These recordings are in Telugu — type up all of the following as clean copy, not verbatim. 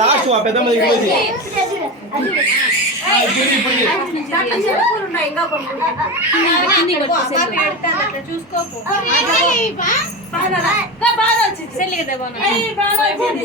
లాస్ట్ పెద్దమ్మ చూసుకోపు బాగా వచ్చింది సెల్లి కదా కూర్చోండి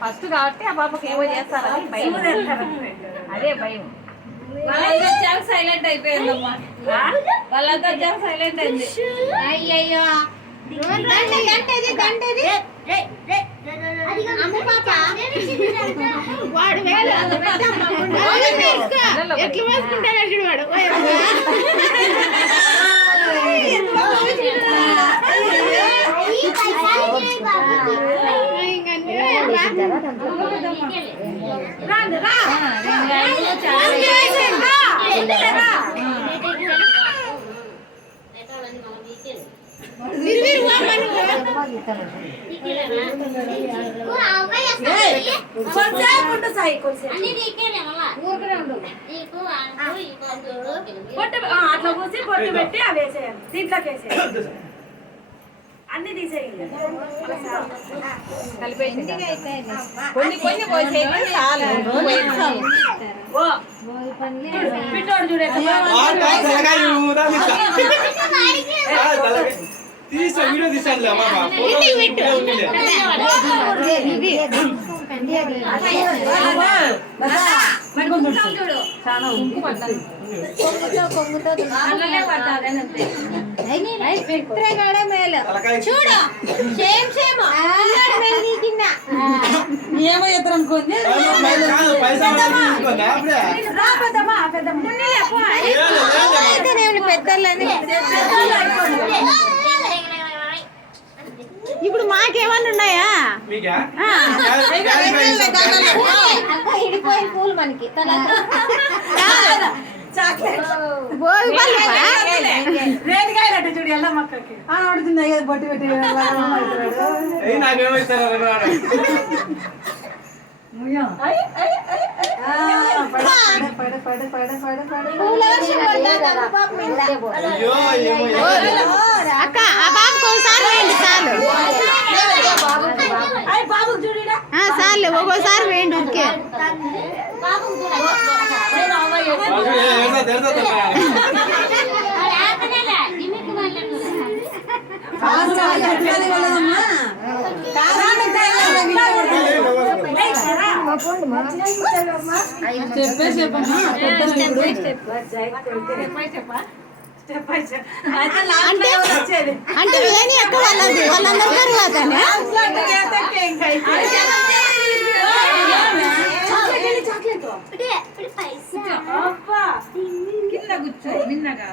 ఫస్ట్ కాబట్టి ఆ పాపకి ఏమో చేస్తారని భయం, అదే భయం. వాళ్ళంతా చాలా సైలెంట్ అయిపోయిందమ్మా, వాళ్ళంతా చాలా సైలెంట్ అయింది. అయ్యయ్యో వాడు ఎట్లా వేసుకుంటాడు వాడు అట్లా కూసి పొట్టు పెట్టి అవి వేసేయాలి, దీంట్లోకి వేసేయాలి, అన్ని తీసేయండి. కొన్ని కొన్ని పిట్టోడు చూడే వీడియో తీసాను చాలా ఉప్పు పట్టాలి చూడు ఏమో ఇద్దరు అనుకోండి పెద్దలని. ఇప్పుడు మాకేమన్నా ఉన్నాయా? పూలు మనకి చూడు ఎలా మొక్కకి ఆడుతుంది బొట్టు పెట్టి అక్క ఆ బాబుకి ఒకసారి వేయండి చాలు, చాలు ఒక్కోసారి వేయండి ఊరికే. అంటే లేని ఎక్కడ వాళ్ళందరూ తర్వాతనే కింద కూర్చో నిన్నగా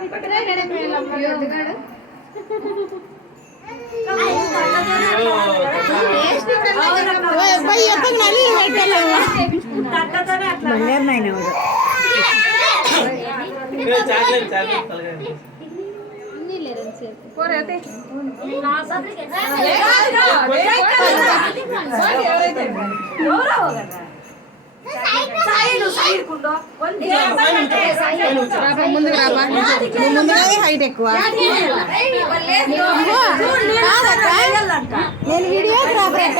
హైట్ ఎక్కువ. నేను వీడియోగ్రాఫర్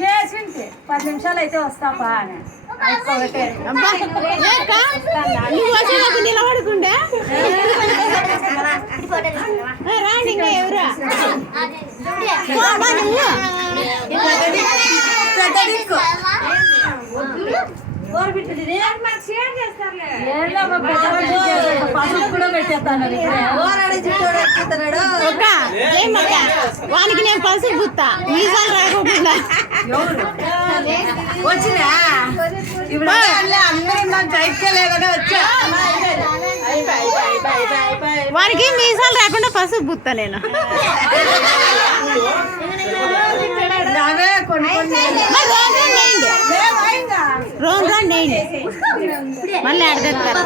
చేసింది 10 నిమిషాలు అయితే వస్తాపా అని నిలబడుకుండే రాండి ఇంకా ఎవరా షేర్ చేస్తారులే. పసుపు కూడా పెట్టేస్తాను వానికి నేను పసుపు గుత్తా మీసాలు రాకుండా వచ్చినా ఇప్పుడు అందరూ జైట్కెళ్ళేదని వచ్చా వానికి మీసాలు రాకుండా పసుపు గుత్తా నేను రోజు రండి మళ్ళీ అడగస్తారు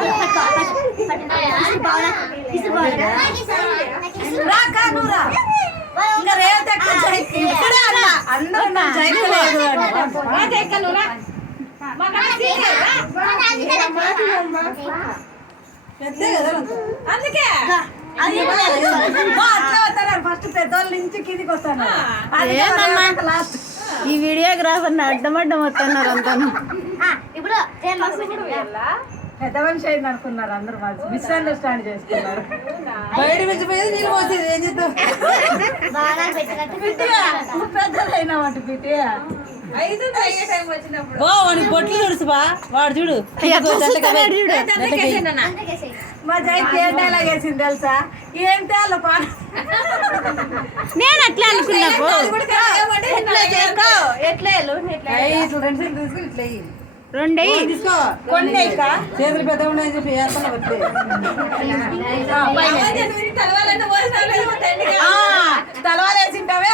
ఇంకా రేవతి ఇక్కడే అన్నా అందరూ జైట్లేదు అందుకే ఫస్ట్ పెద్దోళ్ళ నుంచి కిందికి వస్తాను లాస్ట్ ఈ వీడియోగ్రాఫర్ అడ్డమడ్డం వస్తున్నారు అంతాను పెద్ద మనిషి అయింది అనుకున్నారు అందరూ మిస్అండర్స్టాండ్ చేసుకున్నారు బయట మించిపోయేది నీళ్ళు పోసేది ఏం చేద్దాం పెద్దదైనా వాటి పిటి 5 అయ్యే టైం వచ్చినప్పుడు వాడికి బొట్లు తెలుసు బా వాడు చూడు మా జైకి ఏం డైలాగ్ వేసింది తెలుసా ఏం తేలో పా నేను అట్లా అనుకున్నా ఎట్లా ఇట్లా రెండే తీసుకో కొన్ని చేతులు పెద్ద ఉన్నాయని చెప్పి ఏర్పడ వచ్చే తలవాలేసింటావే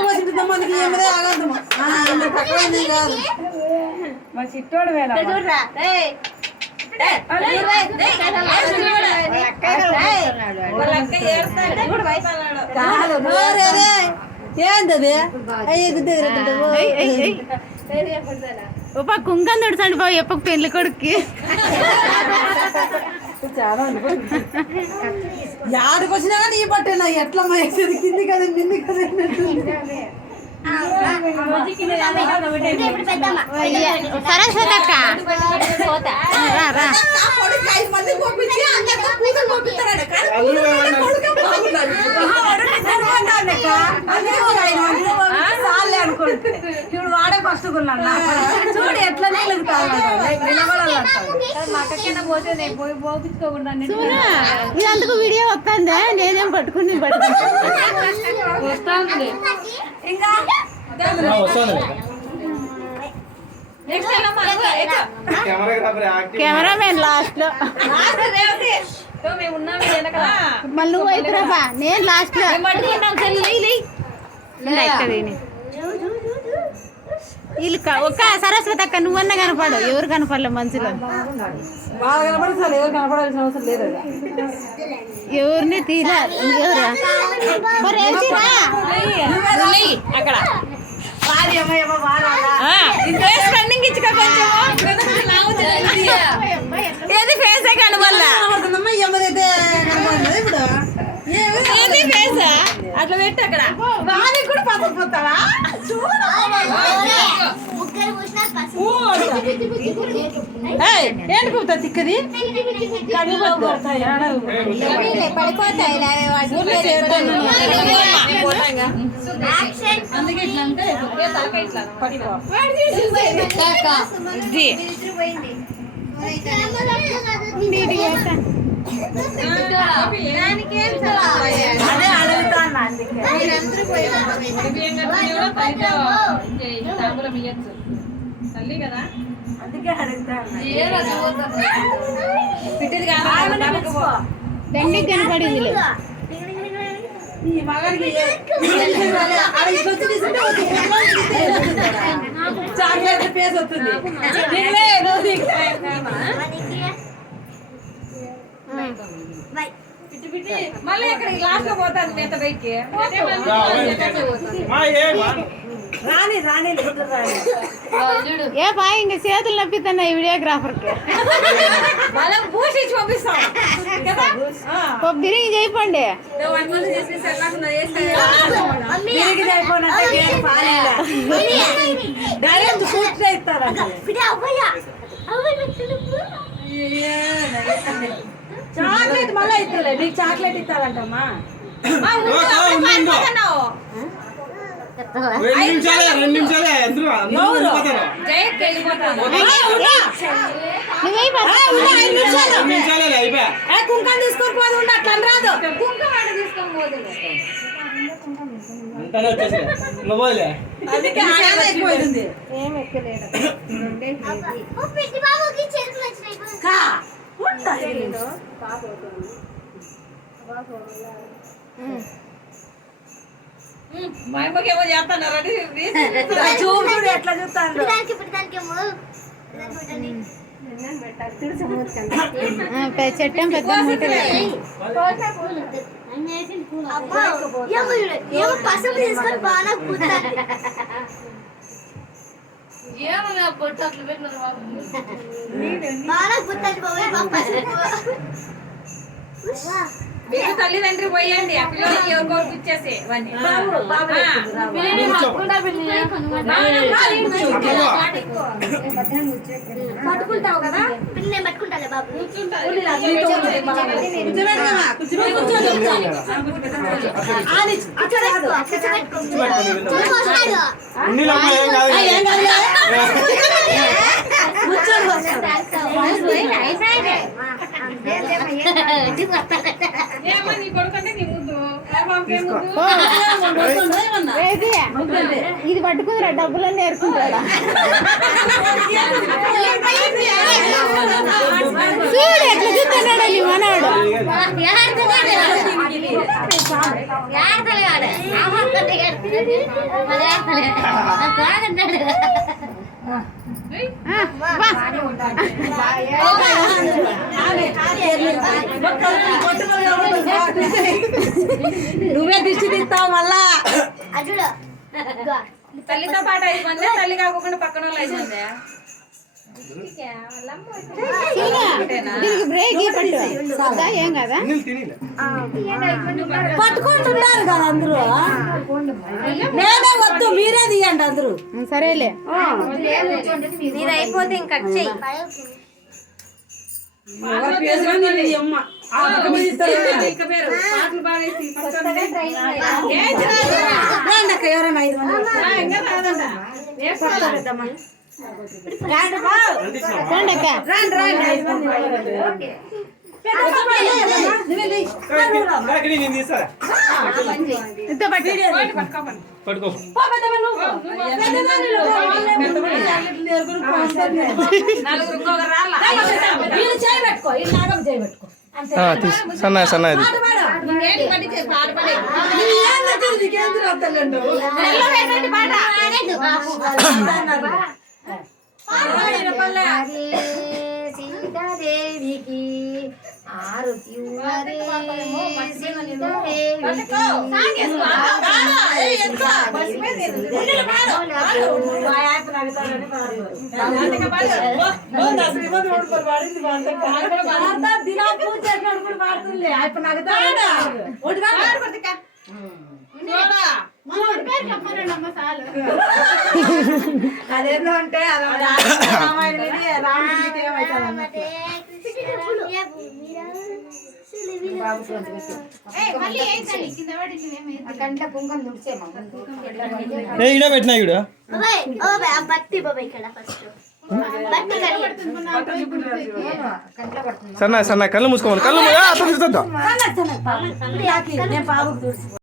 పోసింటుందమ్మకి ఏమదే ఆగద్దమ్మా తక్కువైంది కాదు మా చిట్టోడు వేళ ఏంటది ఉప కుంకం తుడసండి బాబు ఎప్పకు పెళ్లి కొడుక్కి యాడికి వచ్చినా కానీ ఈ పట్టేనా ఎట్లా వేసేది కింది కదా మింది కదా సరస్వతి అక్క రా ఇప్పుడు వాడే ఫస్ట్ చూడు ఎట్లా ఇదందుకు వీడియో వస్తుందా నేనేం పట్టుకుని ఇంకా కెమెరామెన్ లాస్ట్ లో మళ్ళీ నువ్వు అవుతురా నేను లాస్ట్ లో వీళ్ళు ఒక్క సరస్వతి అక్క నువ్వన్నా కనపడు ఎవరు కనపడలే మంచిలో బాగా కనపడుతుంది ఎవరు కనపడాల్సిన అవసరం లేదు ఎవరిని తీరా అక్కడ రన్నింగ్ ఇచ్చుకో ఏది ఫేసే కనబడలా ఇప్పుడు ఏది ఫేసా అట్లా పెట్టి అక్కడ వానికి కూడా పసపోతావా ఏంటి పోతా తిక్కది అదే అడుగుతాను తల్లి కదా అందుకే అడుగుతాను దండికి కనపడింది ఈ మగాడికి చాక్లెట్ పేస్ వస్తుంది మళ్ళీ ఇక్కడ లాస్ట్ లో పోతాను నేత బయటికి రాని ఏ పా ఇంక చేతులు నొప్పిస్తున్నాయి వీడియోగ్రాఫర్కి మనం పూసి చూపిస్తాం బిరిగి చేయకండి డైరెక్ట్ షూట్ ఇస్తారంట చాక్లెట్ మళ్ళీ ఇస్తలే నీకు చాక్లెట్ ఇస్తారంటమ్మా రెండు నిమిషాలే జయకి కుంకం తీసుకొని పోదు ఉండు, అట్లా అని రాదు. కుంకుమ ఆడ తీసుకొని పోదులే. అందుకే ఆడేది ఎక్కువైంది. ఏం ఎక్కలేడు. కా ఉంటా. మా అమ్మకేమో చేస్తున్నారు అని చూడు చూడు ఎట్లా చూస్తాడు. చెట్టం పెద్ద మూటలు మీరు తల్లిదండ్రి పోయండి ఆ పిల్లలకి ఎవరికొరకు ఇచ్చేసి ఇవన్నీ. పట్టుకుంటావు కదా ఏమో నీ కొడుకంటే నీ ముద్దు ఇది పట్టుకుందిరా డబ్బులన్నీ ఏరుకుంటాడా చూడు ఎట్లా చూస్తున్నాడు నీ మనవాడు నువ్వే దిష్టి తీస్తావు మళ్ళా. తల్లితో పాటు 5 మంది తల్లి కాకుండా పక్కన వాళ్ళు 5 మంది దీనికి బ్రేక్ పట్టు ఏం కదా పట్టుకుంటున్నారు కదా అందరూ. నేనే వద్దు, మీరే తీయండి అందరూ. సరేలే అయిపోతే ఇంకా ఎవరైనా 5 మంది సన్నా సన్నా సీతాదేవికి ఆరుతి అదేందో అంటే రామాయణ ఏమైతే పెట్టినా ఇడు సన్నా సన్నా కళ్ళు మూసుకోమని కళ్ళు